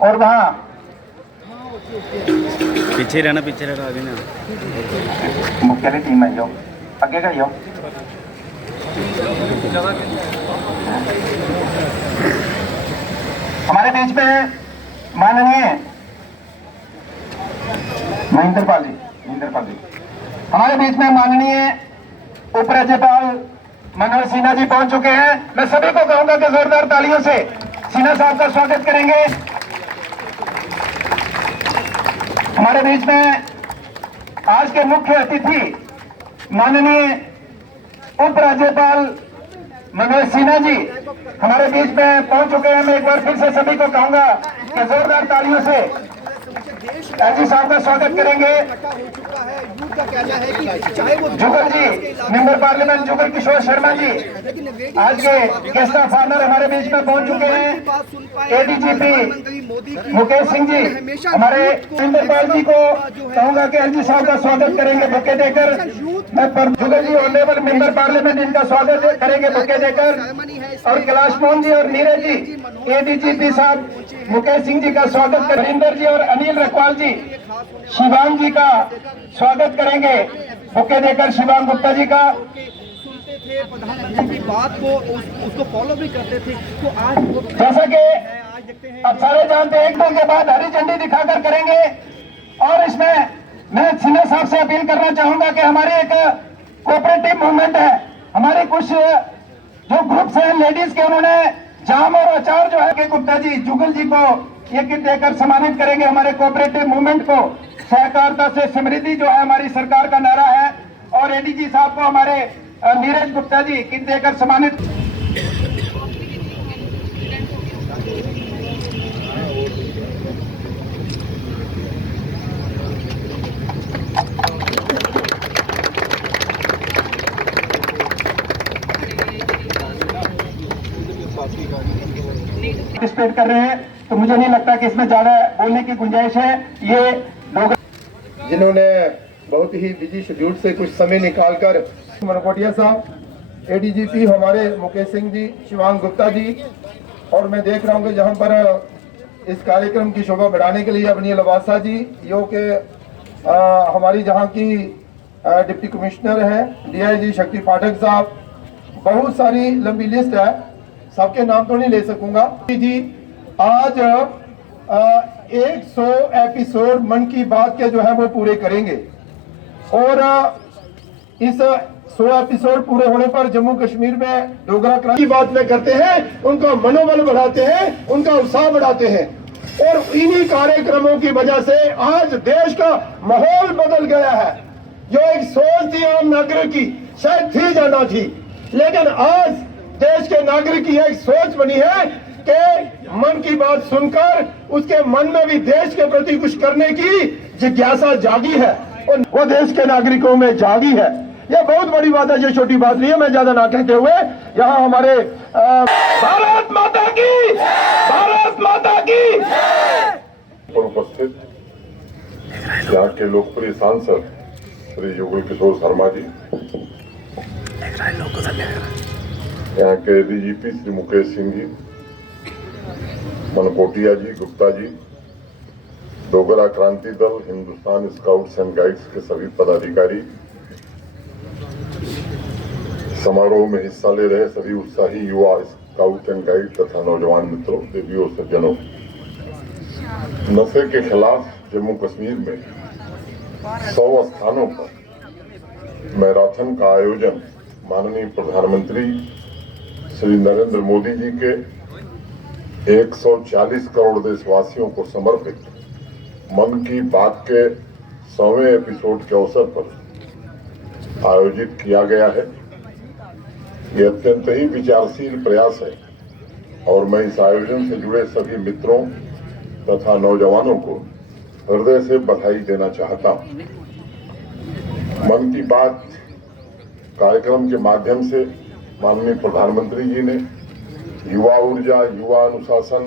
और वहाँ पीछे रहना आगे ना। मुख्य टीम है जो आगे का जो हमारे बीच में माननीय महेंद्रपाल जी हमारे बीच में माननीय उपराज्यपाल मनोहर सिन्हा जी पहुंच चुके हैं। मैं सभी को कहूंगा कि जोरदार तालियों से सिन्हा साहब का स्वागत करेंगे। हमारे बीच में आज के मुख्य अतिथि माननीय उपराज्यपाल मनोहर सिन्हा जी हमारे बीच में पहुंच चुके हैं। मैं एक बार फिर से सभी को कहूंगा कि जोरदार तालियों से एलजी साहब का स्वागत करेंगे। जुगल जी मेंबर पार्लियामेंट जुगल किशोर शर्मा जी आज के गेस्ट ऑफ ऑनर हमारे बीच में पहुंच चुके हैं। एडीजीपी मुकेश सिंह जी हमारे महेंद्रपाल जी को कहूंगा कि एलजी साहब का स्वागत करेंगे बुके देकर। मैं जुगल जी ऑनरेबल मेंबर पार्लियामेंट इनका स्वागत करेंगे बुके देकर। और कैलाश मोहन जी और नीरज जी एडीजीपी साहब मुकेश सिंह जी का स्वागत करेंगे। हरिंदर जी और अनिल रखवाल जी शिवांग जी का स्वागत करेंगे बुके देकर। शिवांग गुप्ता जी का सुनते थे प्रधानमंत्री की बात को उसको फॉलो भी करते थे। तो आज जैसा कि अब सारे जानते हैं 1-2 के बाद हरी झंडी दिखाकर करेंगे। और इसमें मैं सिन्हा साहब से अपील करना चाहूंगा कि हमारी एक कोऑपरेटिव मूवमेंट है। हमारे कुछ जो ग्रुप्स हैं लेडीज के उन्होंने जाम और अचार जो है कि गुप्ता जी जुगल जी को ये किट देकर सम्मानित करेंगे। हमारे कोऑपरेटिव मूवमेंट को सहकारिता से समृद्धि जो है हमारी सरकार का नारा है। और एडीजी साहब को हमारे नीरज गुप्ता जी किट देकर सम्मानित। पार्टिसिपेट कर रहे हैं तो मुझे नहीं लगता कि इसमें ज्यादा बोलने की गुंजाइश है। ये लोग जिन्होंने बहुत ही बिजी शेड्यूल से कुछ समय निकालकर मनकोटिया साहब, एडीजीपी हमारे मुकेश सिंह जी, शिवांग गुप्ता जी, और मैं देख रहा हूँ कि जहाँ पर इस कार्यक्रम की शोभा बढ़ाने के लिए अपनी लवासा जी यो के हमारी जहाँ की डिप्टी कमिश्नर है डीआईजी शक्ति पाठक साहब, बहुत सारी लंबी लिस्ट है, सबके नाम तो नहीं ले सकूंगा जी। आज 100 एपिसोड मन की बात के जो है वो पूरे करेंगे। और इस 100 एपिसोड पूरे होने पर जम्मू कश्मीर में डोगरा क्रांति की बात में करते हैं, उनका मनोबल बढ़ाते हैं, उनका उत्साह बढ़ाते हैं। और इन्हीं कार्यक्रमों की वजह से आज देश का माहौल बदल गया है। जो एक सोच थी आम नागरिक की शायद थी जाना थी, लेकिन आज देश के नागरिक की एक सोच बनी है कि मन की बात सुनकर उसके मन में भी देश के प्रति कुछ करने की जिज्ञासा जागी है और वो देश के नागरिकों में जागी है। ये बहुत बड़ी बात है, ये छोटी बात नहीं है। मैं ज्यादा ना कहते हुए यहाँ हमारे भारत माता की, भारत माता की उपस्थित यहाँ के लोकप्रिय सांसद श्री जुगल किशोर शर्मा जी, यहाँ के DGP Shri Mukesh Singh ji, Mankotia ji, Gupta ji, Dogra Kranti Dal, Hindustan scouts and guides के सभी पदाधिकारी, समारोह में हिस्सा ले रहे सभी उत्साही युवा स्काउट एंड गाइड तथा नौजवान मित्रों, देवियों, सज्जनों, नशे के खिलाफ जम्मू कश्मीर में 100 स्थानों पर मैराथन का आयोजन माननीय प्रधानमंत्री श्री नरेंद्र मोदी जी के 140 करोड़ देशवासियों को समर्पित मन की बात के 100वें एपिसोड के अवसर पर आयोजित किया गया है। ये अत्यंत ही विचारशील प्रयास है और मैं इस आयोजन से जुड़े सभी मित्रों तथा नौजवानों को हृदय से बधाई देना चाहता हूं। मन की बात कार्यक्रम के माध्यम से माननीय प्रधानमंत्री जी ने युवा ऊर्जा, युवा अनुशासन,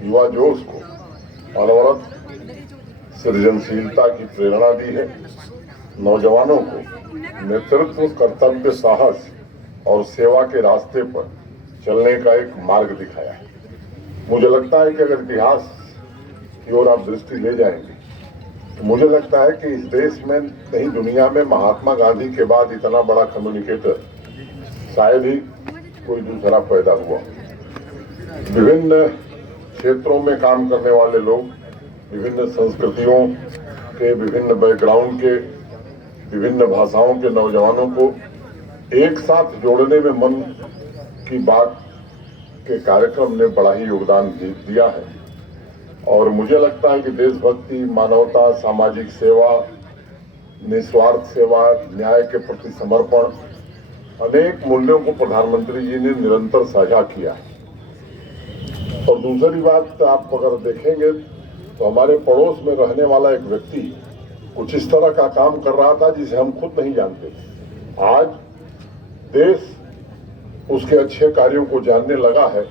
युवा जोश को अनवरत सृजनशीलता की प्रेरणा दी है नौजवानों को नेतृत्व, कर्तव्य, साहस और सेवा के रास्ते पर चलने का एक मार्ग दिखाया है। मुझे लगता है कि अगर इतिहास की ओर आप दृष्टि ले जाएंगे तो मुझे लगता है कि इस देश में नहीं, दुनिया में महात्मा गांधी के बाद इतना बड़ा कम्युनिकेटर शायद ही कोई दूसरा पैदा हुआ। विभिन्न क्षेत्रों में काम करने वाले लोग, विभिन्न संस्कृतियों के, विभिन्न बैकग्राउंड के, विभिन्न भाषाओं के नौजवानों को एक साथ जोड़ने में मन की बात के कार्यक्रम ने बड़ा ही योगदान दिया है। और मुझे लगता है कि देशभक्ति, मानवता, सामाजिक सेवा, निस्वार्थ सेवा, न्याय के प्रति समर्पण, अनेक मूल्यों को प्रधानमंत्री जी ने निरंतर साझा किया है। और दूसरी बात, आप अगर देखेंगे तो हमारे पड़ोस में रहने वाला एक व्यक्ति कुछ इस तरह का काम कर रहा था जिसे हम खुद नहीं जानते थे। आज देश उसके अच्छे कार्यों को जानने लगा है।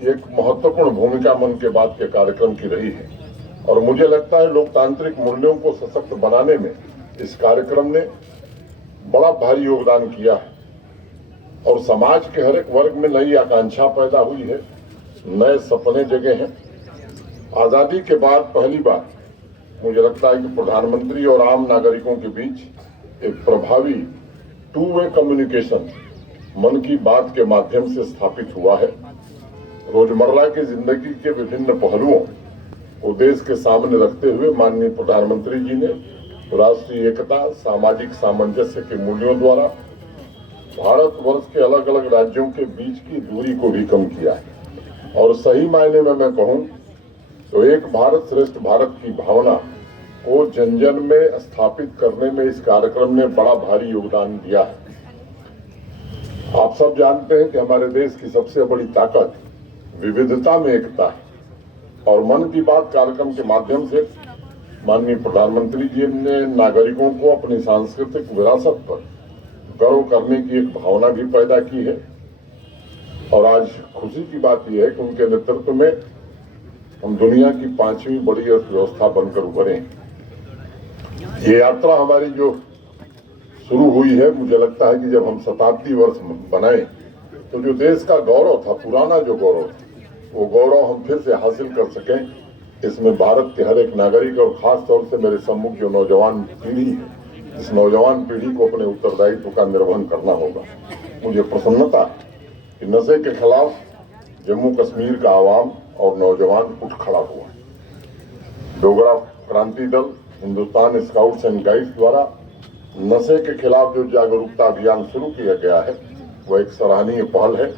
ये एक महत्वपूर्ण भूमिका मन के बात के कार्यक्रम की रही है और मुझे लगता है लोकतांत्रिक मूल्यों को सशक्त बनाने में इस कार्यक्रम ने बड़ा भारी योगदान किया है और समाज के हर एक वर्ग में नई आकांक्षा पैदा हुई है, नए सपने जगे हैं। आजादी के बाद पहली बार मुझे लगता है कि प्रधानमंत्री और आम नागरिकों के बीच एक प्रभावी टू वे कम्युनिकेशन मन की बात के माध्यम से स्थापित हुआ है। रोजमर्रा की जिंदगी के विभिन्न पहलुओं को देश के सामने रखते हुए माननीय प्रधानमंत्री जी ने राष्ट्रीय एकता, सामाजिक सामंजस्य के मूल्यों द्वारा भारतवर्ष के अलग अलग राज्यों के बीच की दूरी को भी कम किया है। और सही मायने में मैं कहूं तो एक भारत श्रेष्ठ भारत की भावना को जन जन में स्थापित करने में इस कार्यक्रम ने बड़ा भारी योगदान दिया है। आप सब जानते हैं कि हमारे देश की सबसे बड़ी ताकत विविधता में एकता है और मन की बात कार्यक्रम के माध्यम से माननीय प्रधानमंत्री जी ने नागरिकों को अपनी सांस्कृतिक विरासत पर गर्व करने की एक भावना भी पैदा की है। और आज खुशी की बात यह है कि उनके नेतृत्व में हम दुनिया की 5वीं बड़ी अर्थव्यवस्था बनकर उभरे हैं। ये यात्रा हमारी जो शुरू हुई है, मुझे लगता है कि जब हम शताब्दी वर्ष बनाए तो जो देश का गौरव था, पुराना जो गौरव था, वो गौरव हम फिर से हासिल कर सकें। इसमें भारत के हर एक नागरिक और खास तौर से मेरे सम्मुख जो नौजवान पीढ़ी है, इस नौजवान पीढ़ी को अपने उत्तरदायित्व का निर्वहन करना होगा। मुझे प्रसन्नता है कि नशे के खिलाफ जम्मू कश्मीर का आवाम और नौजवान उठ खड़ा हुआ है। Dogra Kranti Dal, Hindustan scouts and guides द्वारा नशे के खिलाफ जो जागरूकता अभियान शुरू किया गया है वह एक सराहनीय पहल है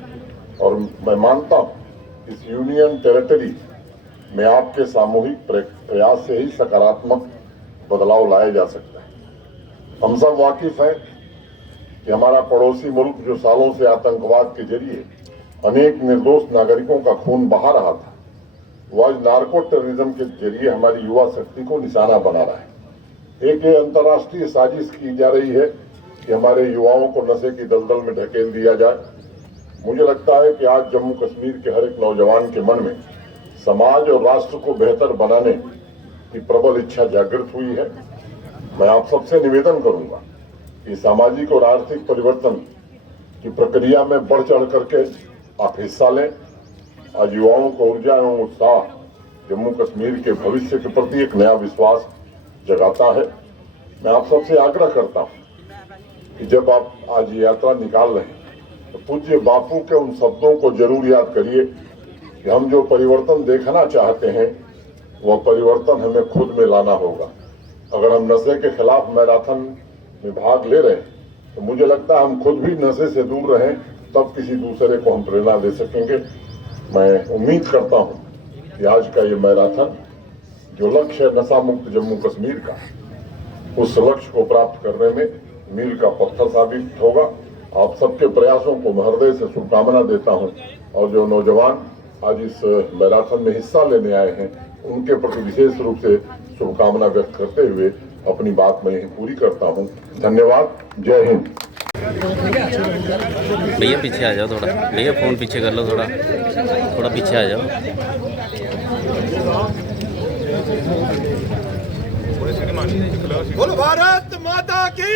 और मैं मानता हूँ इस यूनियन टेरिटरी में आपके सामूहिक प्रयास से ही सकारात्मक बदलाव लाया जा सकता है। हम सब वाकिफ हैं कि हमारा पड़ोसी मुल्क जो सालों से आतंकवाद के जरिए अनेक निर्दोष नागरिकों का खून बहा रहा था, वो आज नार्को टेररिज्म के जरिए हमारी युवा शक्ति को निशाना बना रहा है। एक अंतर्राष्ट्रीय साजिश की जा रही है कि हमारे युवाओं को नशे की दलदल में ढकेल दिया जाए। मुझे लगता है कि आज जम्मू कश्मीर के हर एक नौजवान के मन में समाज और राष्ट्र को बेहतर बनाने की प्रबल इच्छा जागृत हुई है। मैं आप सबसे निवेदन करूंगा कि सामाजिक और आर्थिक परिवर्तन की प्रक्रिया में बढ़ चढ़ करके आप हिस्सा लें। आज युवाओं को ऊर्जा एवं उत्साह जम्मू कश्मीर के भविष्य के प्रति एक नया विश्वास जगाता है। मैं आप सबसे आग्रह करता हूं कि जब आप आज ये यात्रा निकाल रहे हैं तो पूज्य बापू के उन शब्दों को जरूर याद करिए कि हम जो परिवर्तन देखना चाहते हैं वह परिवर्तन हमें खुद में लाना होगा। अगर हम नशे के खिलाफ मैराथन में भाग ले रहे हैं तो मुझे लगता है हम खुद भी नशे से दूर रहें, तब किसी दूसरे को हम प्रेरणा दे सकेंगे। मैं उम्मीद करता हूं कि आज का ये मैराथन जो लक्ष्य है नशा मुक्त जम्मू कश्मीर का, उस लक्ष्य को प्राप्त करने में मील का पत्थर साबित होगा। आप सबके प्रयासों को मैं हृदय से शुभकामना देता हूं और जो नौजवान आज इस मैराथन में हिस्सा लेने आए हैं उनके प्रति विशेष रूप से शुभकामना व्यक्त करते हुए अपनी बात मैं यहीं पूरी करता हूं। धन्यवाद। जय हिंद। भैया पीछे आ जाओ थोड़ा, भैया फ़ोन पीछे कर लो, थोड़ा पीछे आ जाओ। बोलो भारत माता की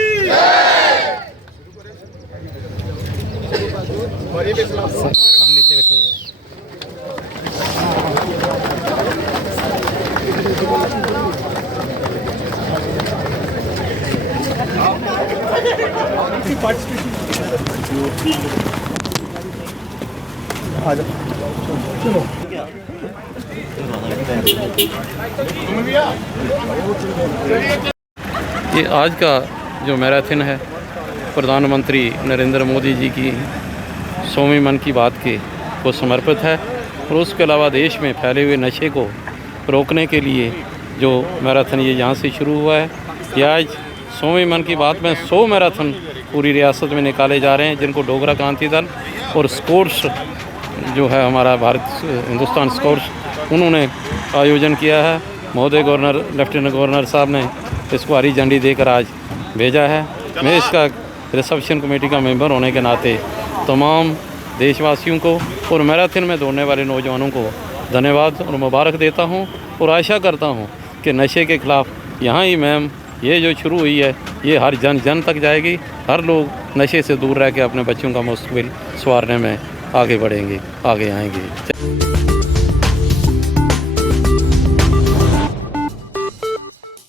ये आज का जो मैराथन है प्रधानमंत्री नरेंद्र मोदी जी की 100वीं मन की बात के को समर्पित है और उसके अलावा देश में फैले हुए नशे को रोकने के लिए जो मैराथन ये यहाँ से शुरू हुआ है। ये आज 100वीं मन की बात में 100 मैराथन पूरी रियासत में निकाले जा रहे हैं, जिनको डोगरा क्रांति दल और स्कोर्ट्स जो है हमारा हिंदुस्तान स्कोर्ट्स उन्होंने आयोजन किया है। महोदय गवर्नर लेफ्टिनेंट गवर्नर साहब ने इसको हरी झंडी देकर आज भेजा है। मैं इसका रिसेप्शन कमेटी का मेंबर होने के नाते तमाम देशवासियों को और मैराथन में दौड़ने वाले नौजवानों को धन्यवाद और मुबारक देता हूं और आशा करता हूं कि नशे के ख़िलाफ़ यहाँ ही मैम ये जो शुरू हुई है ये हर जन जन तक जाएगी। हर लोग नशे से दूर रह के अपने बच्चों का मुस्तकबिल संवारने में आगे बढ़ेंगे, आगे आएंगे।